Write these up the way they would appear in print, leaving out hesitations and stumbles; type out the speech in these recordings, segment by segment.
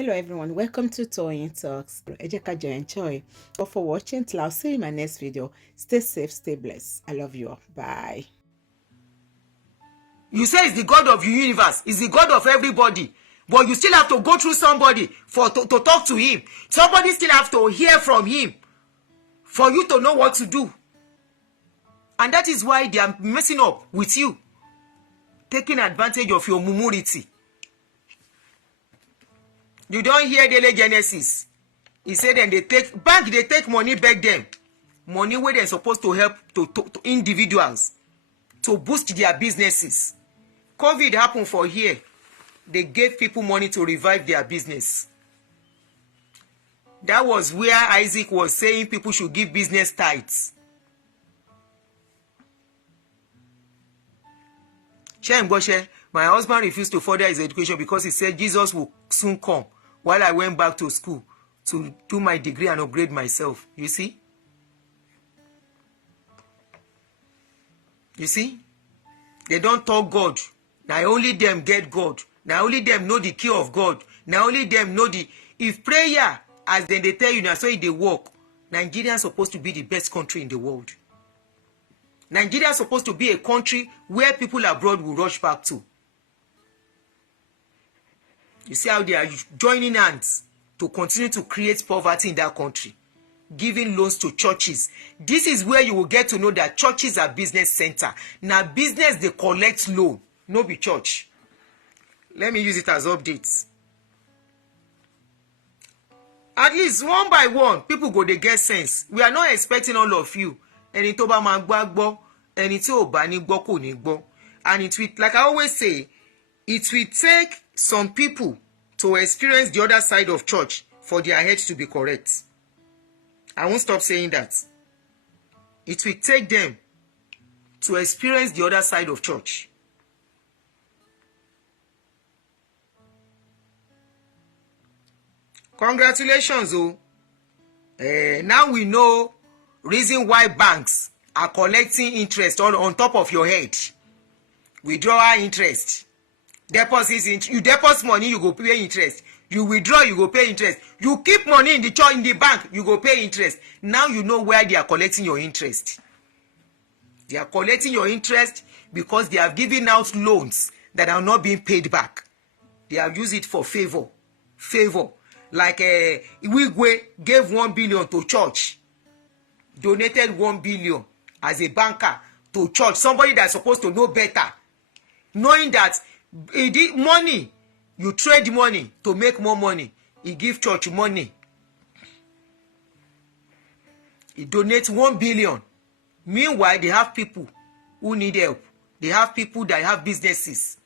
Hello everyone, welcome to Toyeen Talks. Ẹ jẹ́ ká jọ enjoy. But for watching till I'll see you in my next video. Stay safe, stay blessed. I love you all. Bye. You say it's the God of the universe, it's the God of everybody, but you still have to go through somebody to talk to him. Somebody still have to hear from him for you to know what to do. And that is why they are messing up with you, taking advantage of your mumurity. You don't hear daily Genesis. He said then they take money back them. Money where they're supposed to help to individuals to boost their businesses. COVID happened for here. They gave people money to revive their business. That was where Isaac was saying people should give business tithes. My husband refused to further his education because he said Jesus will soon come while I went back to school to do my degree and upgrade myself. You see? You see? They don't talk God. Now only them get God. Now only them know the key of God. Now only them know the... If prayer, as then they tell you, now so they work, Nigeria is supposed to be the best country in the world. Nigeria is supposed to be a country where people abroad will rush back to. You see how they are joining hands to continue to create poverty in that country, giving loans to churches. This is where you will get to know that churches are business center. Now business, they collect loan, no be church. Let me use it as updates. At least one by one, people go, they get sense. We are not expecting all of you. Ẹni tó bá máa gbọ́, ẹni tí ò bá ní gbọ́ kò ní gbọ́. And it will, like I always say, it will take some people to experience the other side of church for their head to be correct. I won't stop saying that. It will take them to experience the other side of church. Congratulations, oh. Now we know reason why banks are collecting interest on top of your head. Withdrawal interest. Deposits, you deposit money, you go pay interest. You withdraw, you go pay interest. You keep money in the church, in the bank, you go pay interest. Now you know where they are collecting your interest. They are collecting your interest because they have given out loans that are not being paid back. They have used it for favor. Like Iwigwe gave 1 billion to church. Donated 1 billion as a banker to church. Somebody that's supposed to know better. Knowing that money, you trade money to make more money. He give church money. He donates 1 billion. Meanwhile, they have people who need help. They have people that have businesses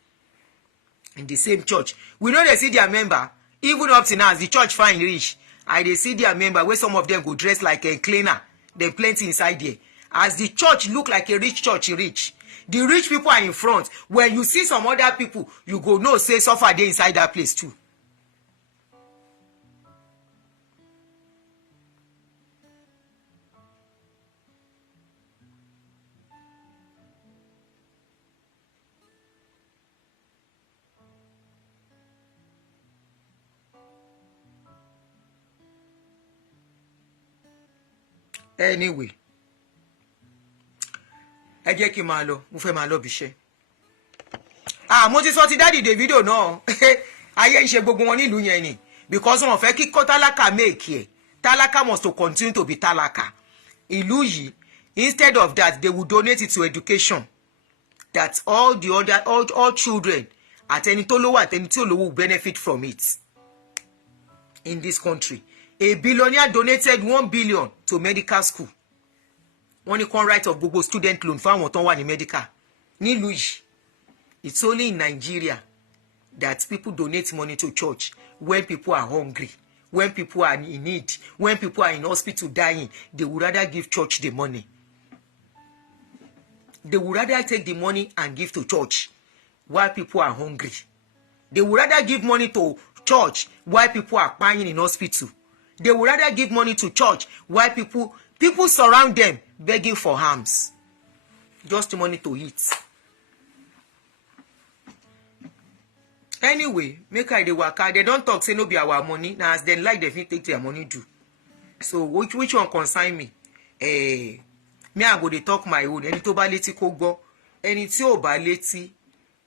in the same church. We know they see their member. Even up to now, as the church fine rich, and they see their member where some of them go dress like a cleaner. They plenty inside there. As the church look like a rich church, rich. The rich people are in front. When you see some other people, you go no say suffer they inside that place too. Anyway, ẹ jẹ́ kí n máa lọ, mo fẹ́ máa lọ bí iṣẹ́. Mo ti sọ ti dáàdì Davido náà. Ayé ń ṣe gbogbo wọn nílùú yẹn ni because wọn fẹ́ kí tálákà make ẹ̀. Tálákà must to continue to be tálákà. Ìlú yìí, instead of that, they will donate it to education. That all the other all children àtẹni tó lówó àtẹni tí ò lówó will benefit from it in this country. A billionaire donated 1 billion to medical school. Wọ́n ní kan right of gbogbo student loan fáwọn tó wà ní medical. Nílùú yìí, it's only in Nigeria that people donate money to church when people are hungry, when people are in need, when people are in hospital dying. They would rather give church the money. They would rather take the money and give to church while people are hungry. They would rather give money to church while people are dying in hospital. They would rather give money to church while people surround them begging for alms. Just money to eat. Anyway, make I dey waka. They don't talk say no be our money. Now as dem like dem fit take their money do. So which one concern me? Me I go dey talk my own. Ẹni tó bá létí kó gbọ́. Ẹni tí ò bá létí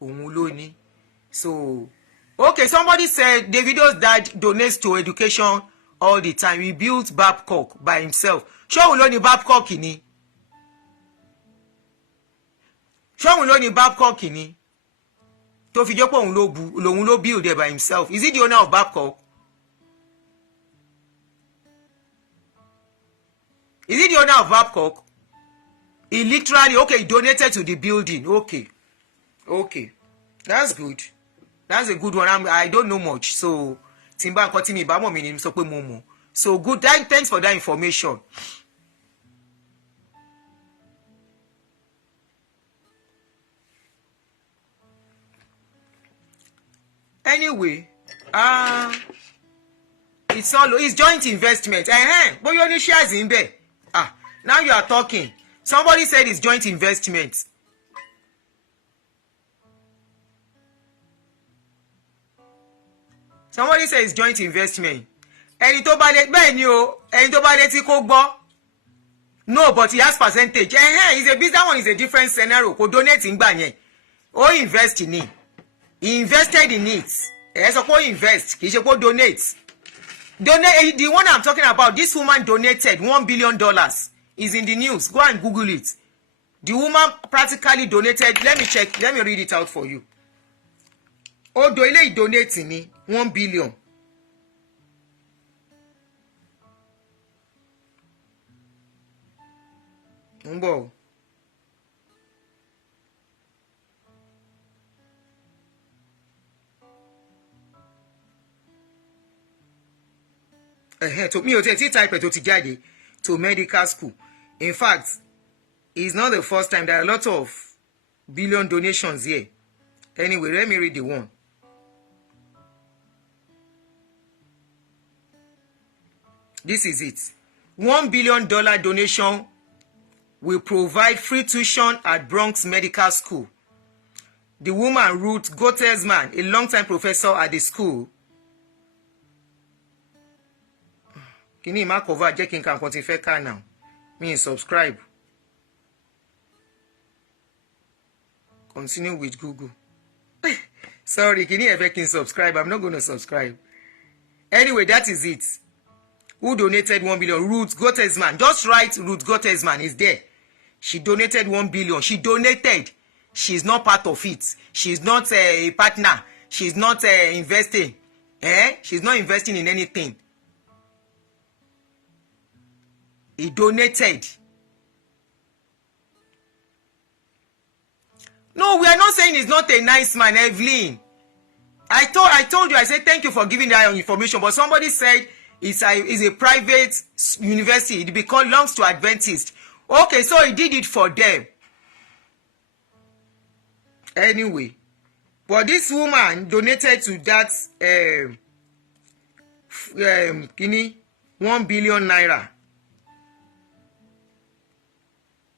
òun ló ní. So okay, somebody said Davido's dad donates to education all the time. He built Babcock by himself. Ṣé òun ló ní Babcock ni? Ṣé òun ló ní Babcock ni? Tó fi jẹ́ pé òun ló build it by himself. Is he the owner of Babcock? Is he the owner of Babcock? He literally, okay, he donated to the building. Okay. That's good. That's a good one. I don't know much. So, Timba continue. Bamo meaning so momo. So good. Thanks for that information. Anyway, it's joint investment. But you only shares in there. Now you are talking. Somebody said it's joint investment. Somebody said it's joint investment. Ẹni tó bá lè bẹ́ẹ̀ ni o, ẹni tó bá lè tí kò gbọ́. No, but he has percentage. It's a business. That one is a different scenario. Kò donate ngbà yẹn. Ó invest in it. He invested in it. So kò invest. Kì í ṣe kò donate. The one I'm talking about, this woman donated $1 billion. Is in the news. Go and Google it. The woman practically donated. Let me check. Let me read it out for you. Ele donate ni $1 billion. Mbo. To me, type it to jáde to medical school. In fact, it's not the first time. There are a lot of billion donations here. Anyway, let me read the one. This is it. $1 billion donation will provide free tuition at Bronx Medical School. The woman, Ruth Gottesman, a longtime professor at the school. Can you mark over checking can quantify now? Me subscribe. Continue with Google. Sorry, can you ever subscribe? I'm not going to subscribe. Anyway, that is it. Who donated $1 billion? Ruth Gottesman. Just write Ruth Gottesman is there. She donated $1 billion. She donated. She's not part of it. She's not a partner. She's not investing. She's not investing in anything. He donated. No, we are not saying he's not a nice man, Evelyn. I told you, I said thank you for giving that information, but somebody said it's a private university. It belongs to Adventist. Okay, so he did it for them. Anyway, but this woman donated to that 1 billion naira.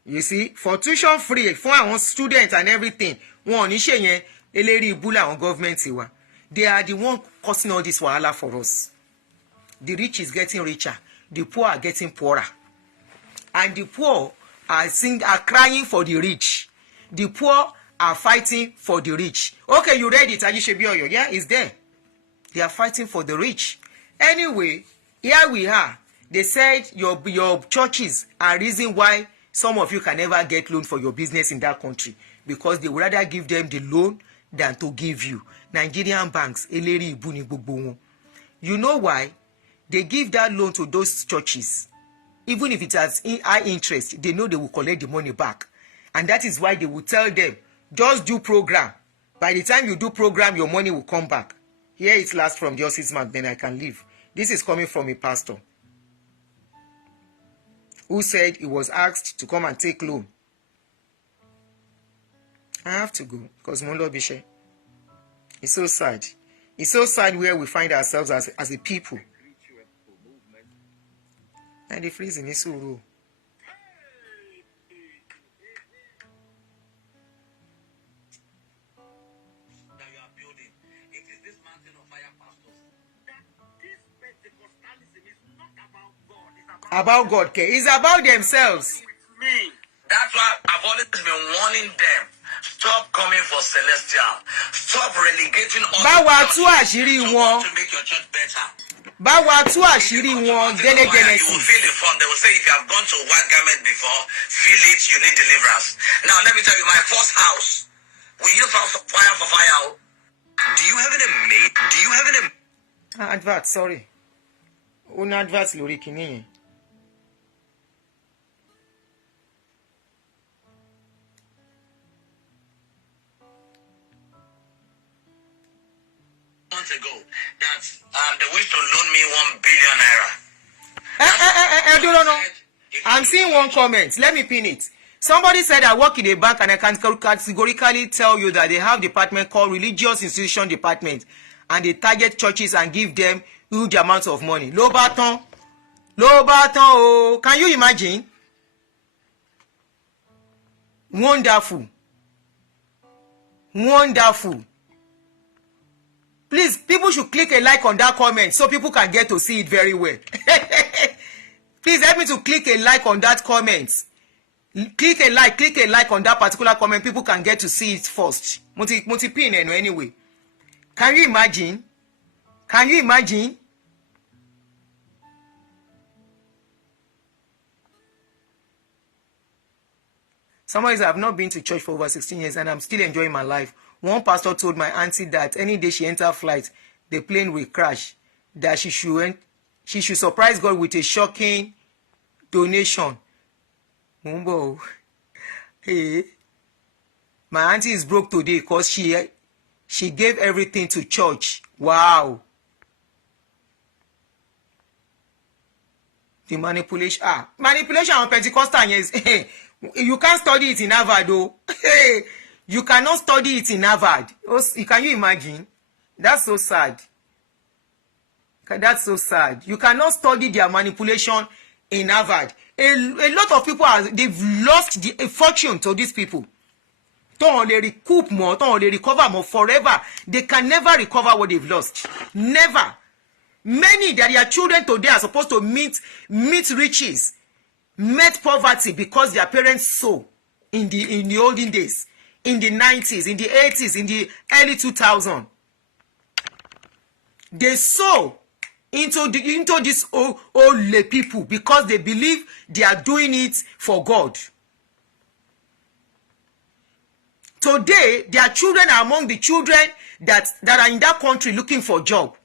You see, for tuition free for our students and everything. One issue yẹn eléri ibu làwọn government wa. They are the one causing all this wahala for us. The rich is getting richer, the poor are getting poorer, and the poor are crying for the rich. The poor are fighting for the rich. Okay, you read it, Ajisebioyo. Yeah, it's there. They are fighting for the rich. Anyway, here we are. They said your churches are reason why some of you can never get loan for your business in that country, because they would rather give them the loan than to give you. Nigerian banks, eleri ibu ni gbogbo wọn. You know why? They give that loan to those churches. Even if it has high interest, they know they will collect the money back. And that is why they will tell them, just do program. By the time you do program, your money will come back. Here it lasts from Justice Mark, then I can leave. This is coming from a pastor who said he was asked to come and take loan. I have to go because Molo Bishe. It's so sad. It's so sad where we find ourselves as a people. And the freezing is so low. Now you are building. About God, okay? It's about themselves. Me. That's why I've always been warning them. Stop coming for celestial. Stop relegating us Báwa tú àṣírí wọn. to make your church better. Báwa tú àṣírí wọn. Délé You will Genesis. feel the form. They will say if you have gone to white garment before, feel it, you need deliverance. Now let me tell you, my first house, we used fire for fire. Do you have an Advert, sorry. Una advert lórí kìíní yẹn. months ago that they wish to loan me 1 billion naira. No. I'm seeing one comment. Let me pin it. Somebody said I work in a bank and I can categorically tell you that they have a department called Religious Institution Department and they target churches and give them huge amounts of money. Ló bá tán. Oh, can you imagine? Wonderful. Please, people should click a like on that comment so people can get to see it very well. Please help me to click a like on that comment. Click a like on that particular comment. People can get to see it first. Multi-pin anyway. Can you imagine? Somebody said, I've not been to church for over 16 years and I'm still enjoying my life. One pastor told my auntie that any day she enters flight, the plane will crash. That she should surprise God with a shocking donation. Mumbo. Hey. My auntie is broke today because she gave everything to church. Wow. The manipulation. Manipulation on Pentecostal, yes. You can't study it in Harvard, though. You cannot study it in Harvard. Can you imagine? That's so sad. You cannot study their manipulation in Harvard. A lot of people they've lost a fortune to these people. Don't they recoup more? Don't they recover more forever? They can never recover what they've lost. Never. Many that their children today are supposed to meet riches, met poverty because their parents sow in the olden days, in the 90s, in the 80s, in the early 2000s. They sow into these old people because they believe they are doing it for God. Today, their children are among the children that are in that country looking for job.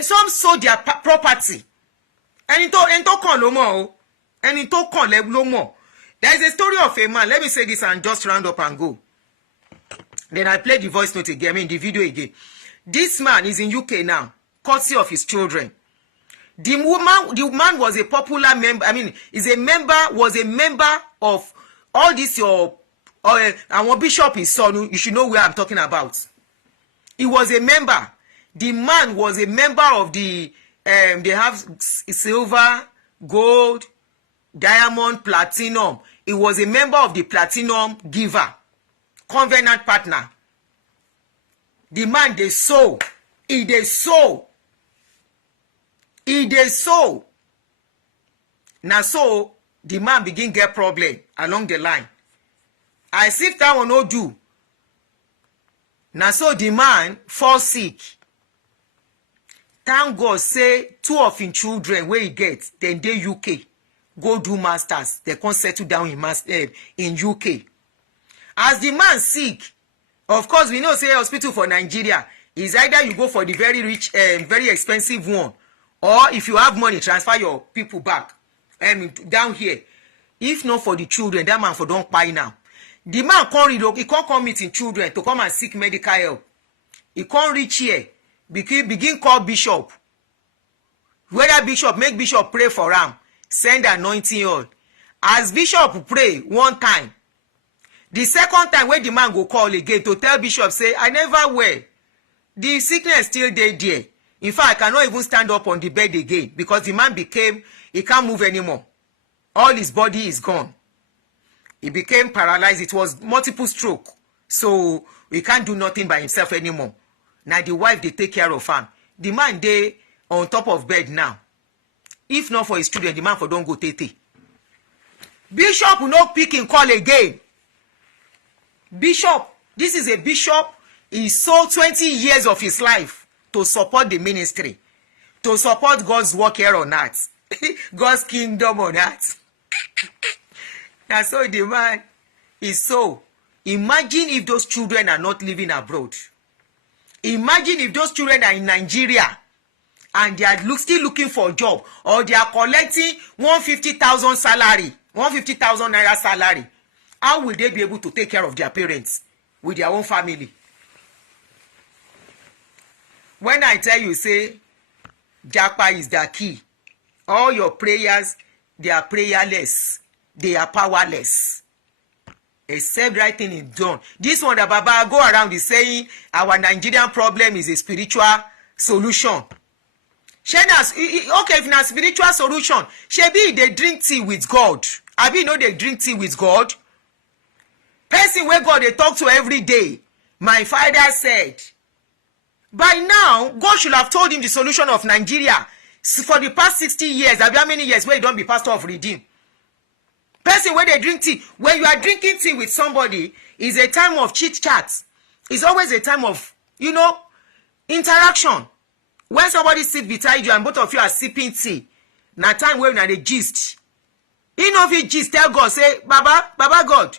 Some sold their property. There is a story of a man. Let me say this and just round up and go. Then I play the voice note again, the video again. This man is in UK now, courtesy of his children. The man was a popular member. Was a member of all this our bishop is son. You should know where I'm talking about. He was a member. The man was a member of the they have silver, gold, diamond, platinum. He was a member of the platinum giver, covenant partner. The man they sow. He sow. Now so the man begin get problem along the line. As if that one no do. Now so the man fall sick. Thank God say 2 of his children where he get, then they UK go do masters. They can't settle down in UK. As the man sick, of course we know say hospital for Nigeria is either you go for the very rich, very expensive one, or if you have money, transfer your people back down here. If not for the children, that man for don't buy now. The man he can't come meet in children to come and seek medical help. He can't reach here. Begin call bishop. Whether bishop, make bishop pray for him. Send anointing oil. As bishop pray one time, the second time when the man go call again to tell bishop say, I never well. The sickness still there. In fact, I cannot even stand up on the bed again because the man he can't move anymore. All his body is gone. He became paralyzed. It was multiple stroke. So he can't do nothing by himself anymore. Now the wife, they take care of him. The man, they on top of bed now. if not for his children, the man for don't go tete. Bishop will not pick him call again. Bishop, this is a bishop. He sold 20 years of his life to support the ministry, to support God's work here on earth, God's kingdom on earth. And so the man is so. Imagine if those children are not living abroad. Imagine if those children are in Nigeria and they are still looking for a job, or they are collecting 150,000 salary, 150,000 naira salary. How will they be able to take care of their parents with their own family? When I tell you, say, Japa is the key. All your prayers, they are prayerless. They are powerless. Except right thing is done. This one that Baba go around is saying our Nigerian problem is a spiritual solution. Okay, if na spiritual solution, shebi they drink tea with God. Abi know they drink tea with God. Person where God they talk to every day. My father said, by now, God should have told him the solution of Nigeria for the past 60 years. Abi how many years where you don't be pastor of Redeem? Person where they drink tea. When you are drinking tea with somebody, is a time of chit chat. It's always a time of, interaction. When somebody sits beside you and both of you are sipping tea, na time where na the gist. Of it gist tell God, say, Baba God,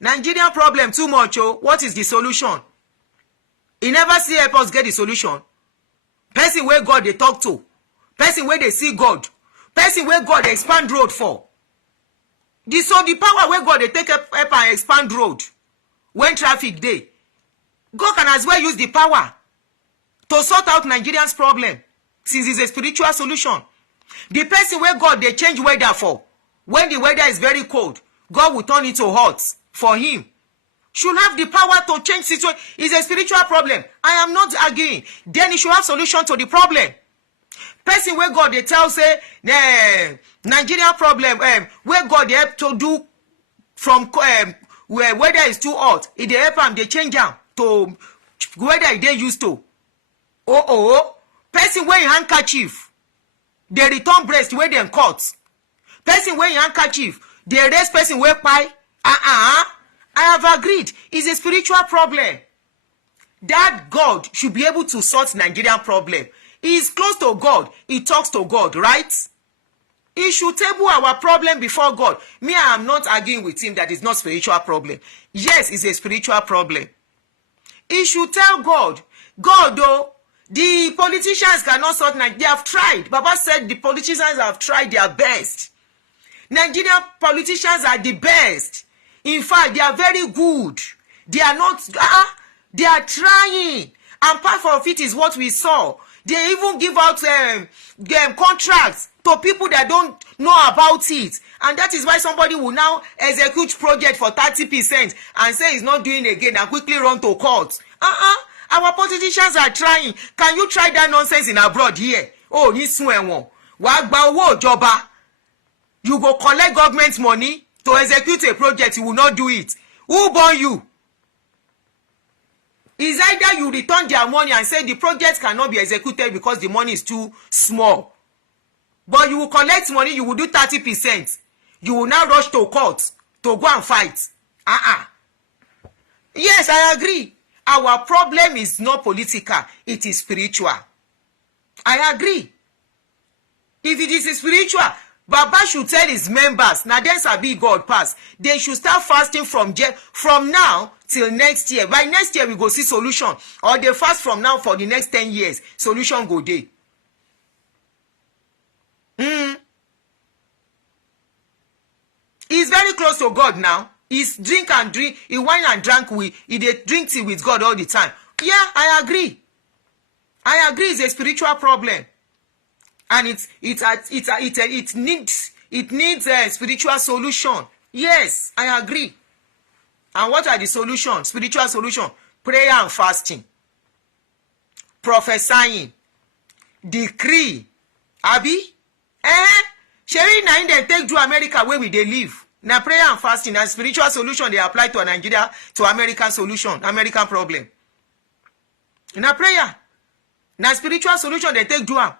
Nigerian problem too much. Oh, what is the solution? He never see help us get the solution. Person where God they talk to, person where they see God, person where God they expand road for. The power where God they take up and expand road when traffic day. God can as well use the power to sort out Nigerians' problem, since it's a spiritual solution. The person where God they change weather for, when the weather is very cold, God will turn it to hot for him. Should have the power to change situation. It's a spiritual problem. I am not arguing. Then he should have solution to the problem. Person where God they tell say Nigerian problem where God they help to do from where weather is too hot, if they help them they change them to weather they used to. Person wearing handkerchief, they return breast where them cut. Person wearing handkerchief, they raise person wear pie. I have agreed. It's a spiritual problem. That God should be able to sort Nigerian problem. He is close to God. He talks to God, right? He should table our problem before God. Me, I am not arguing with him that it's not spiritual problem. Yes, it's a spiritual problem. He should tell God, though, the politicians cannot sort Nigeria. They have tried. Baba said the politicians have tried their best. Nigerian politicians are the best. In fact, they are very good. They are not, they are trying. And part of it is what we saw. They even give out contracts to people that don't know about it. And that is why somebody will now execute project for 30% and say he's not doing it again and quickly run to court. Our politicians are trying. Can you try that nonsense in abroad here? Oh, this one. You go collect government money to execute a project, you will not do it. Who born you? Is either you return their money and say the project cannot be executed because the money is too small. But you will collect money, you will do 30%. You will now rush to court to go and fight. Yes, I agree. Our problem is not political, it is spiritual. I agree. If it is spiritual, Baba should tell his members, now then sabi God pass. They should start fasting from now till next year. By next year, we go see solution. Or they fast from now for the next 10 years. Solution go day. He's very close to God now. He's drink. He wine and drank he dey drink tea with God all the time. Yeah, I agree. It's a spiritual problem. And it needs a spiritual solution. Yes, I agree. And what are the solutions? Spiritual solution: prayer and fasting, prophesying, decree. Abi, Sherry na in dem take do America where we dey live. Na prayer and fasting and spiritual solution they apply to Nigeria, to American solution, American problem. Na prayer, na spiritual solution they take do am.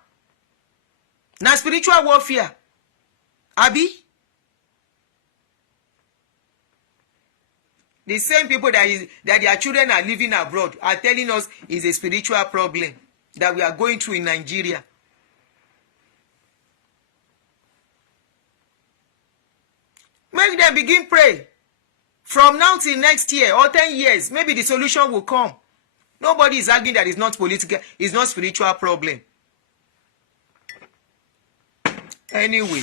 Na spiritual warfare. Abi? The same people that their children are living abroad are telling us is a spiritual problem that we are going through in Nigeria. Make them begin pray. From now till next year or 10 years, maybe the solution will come. Nobody is arguing that it's not political, it's not spiritual problem. Anyway,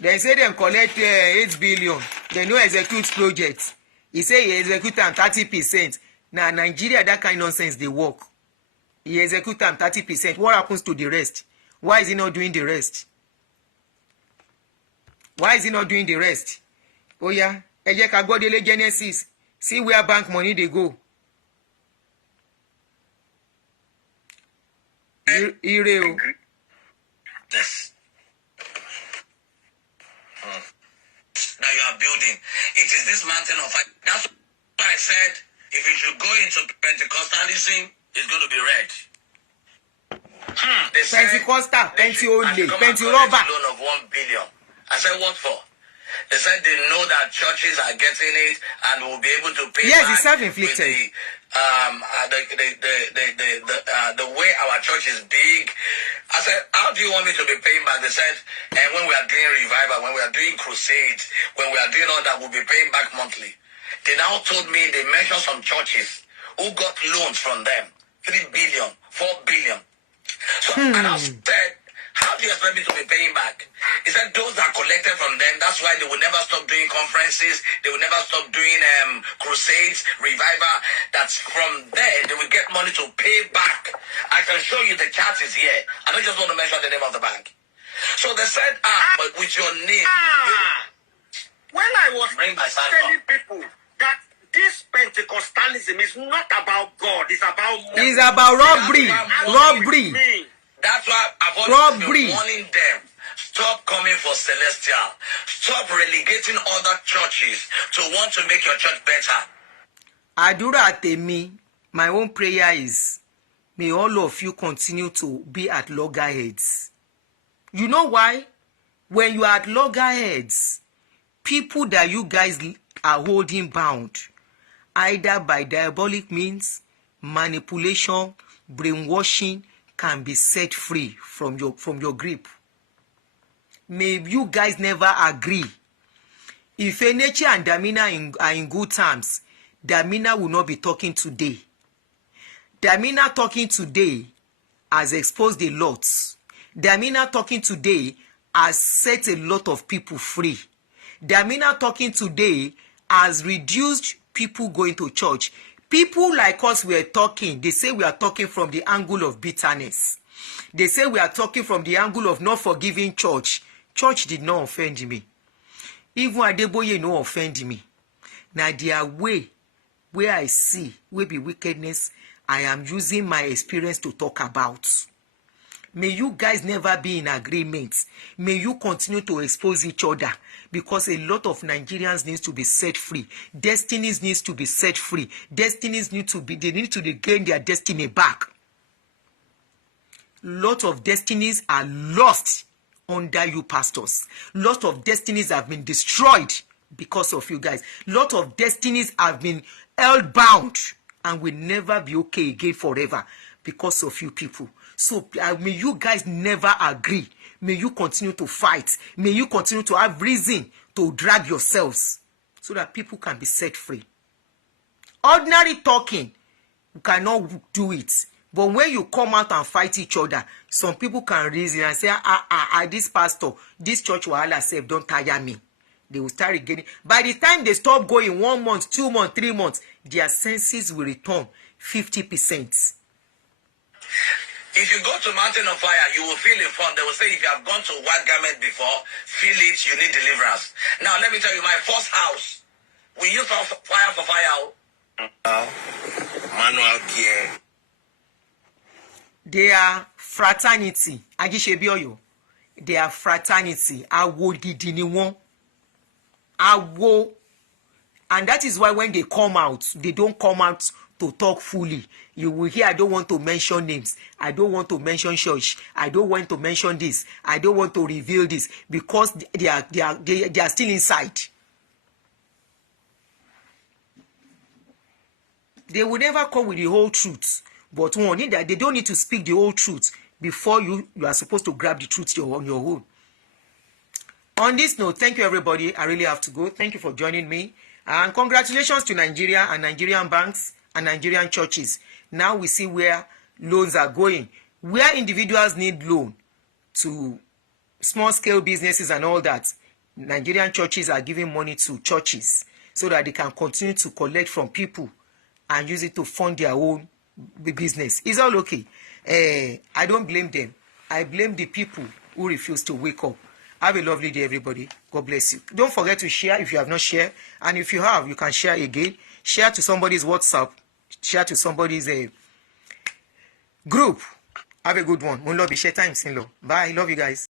they say they collect 8 billion. They no execute projects. He say he execute them 30%. Now Nigeria, that kind of nonsense, they work. He execute them 30%. What happens to the rest? Why is he not doing the rest? Why is he not doing the rest? Oh yeah, ẹ jẹ́ ká gbọ́ délé Genesis. See where bank money they go. Ire o. Yes. Now you are building. It is this mountain of fire. That's why I said if you should go into Pentecostalism, it's going to be red. They said Pentecostal, Pente-Ole, Pente-Roba. Loan of 1 billion. I said, what for? They said they know that churches are getting it and will be able to pay. Yes, back it's self-inflicted. The way our church is big. I said, how do you want me to be paying back? They said, and when we are doing revival, when we are doing crusades, when we are doing all that, we'll be paying back monthly. They now told me they mentioned some churches who got loans from them, 3 billion, 4 billion. So and I said, how do you expect me to be paying back? He said those that collected from them, that's why they will never stop doing conferences, they will never stop doing crusades, revival. That's from there they will get money to pay back. I can show you the chart is here. I don't just want to mention the name of the bank. So they said, but with your name. When I was telling people that this Pentecostalism is not about God, it's about money. It's about robbery. Robbery. That's why I've always been warning them. Stop coming for Celestial. Stop relegating other churches to want to make your church better. Àdúrà tèmi, my own prayer is, may all of you continue to be at loggerheads. You know why? When you are at loggerheads, people that you guys are holding bound, either by diabolic means, manipulation, brainwashing, can be set free from your grip. May you guys never agree. If Enechi and Damina are in good terms, Damina will not be talking today. Damina talking today has exposed a lot. Damina talking today has set a lot of people free. Damina talking today has reduced people going to church. People like us were talking. They say we are talking from the angle of bitterness. They say we are talking from the angle of not forgiving church. Church did not offend me. Even Adeboye no offend me. Now their way, where I see, will be wickedness, I am using my experience to talk about. May you guys never be in agreement. May you continue to expose each other, because a lot of Nigerians need to be set free. Destinies needs to be set free. Destinies need to regain their destiny back. Lot of destinies are lost under you pastors. Lot of destinies have been destroyed because of you guys. Lot of destinies have been held bound and will never be okay again forever because of you people. So may you guys never agree. May you continue to fight. May you continue to have reason to drag yourselves so that people can be set free. Ordinary talking, you cannot do it. But when you come out and fight each other, some people can reason and say, this pastor, this church wahala self don't tire me. They will start regaining. By the time they stop going 1 month, 2 months, 3 months, their senses will return 50%. If you go to Mountain of Fire, you will feel informed. They will say, if you have gone to White Garment before, feel it, you need deliverance. Now, let me tell you, my first house, we use fire for fire. Manual gear. They are fraternity. Agisebioyo. They are fraternity. Awo gidi ni won. Awo. And that is why when they come out, they don't come out to talk fully. You will hear, I don't want to mention names, I don't want to mention church, I don't want to mention this, I don't want to reveal this, because they are still inside. They will never come with the whole truth, but one need that they don't need to speak the whole truth before you are supposed to grab the truth on your own. On this note, thank you everybody. I really have to go. Thank you for joining me, and congratulations to Nigeria and Nigerian banks and Nigerian churches. Now we see where loans are going, where individuals need loan to small scale businesses and all that. Nigerian churches are giving money to churches so that they can continue to collect from people and use it to fund their own business. It's all okay. I don't blame them. I blame the people who refuse to wake up. Have a lovely day, everybody. God bless you. Don't forget to share if you have not shared. And if you have, you can share again. Share to somebody's WhatsApp. Share to somebody's group. Have a good one. Love you. Share time. Bye. Love you guys.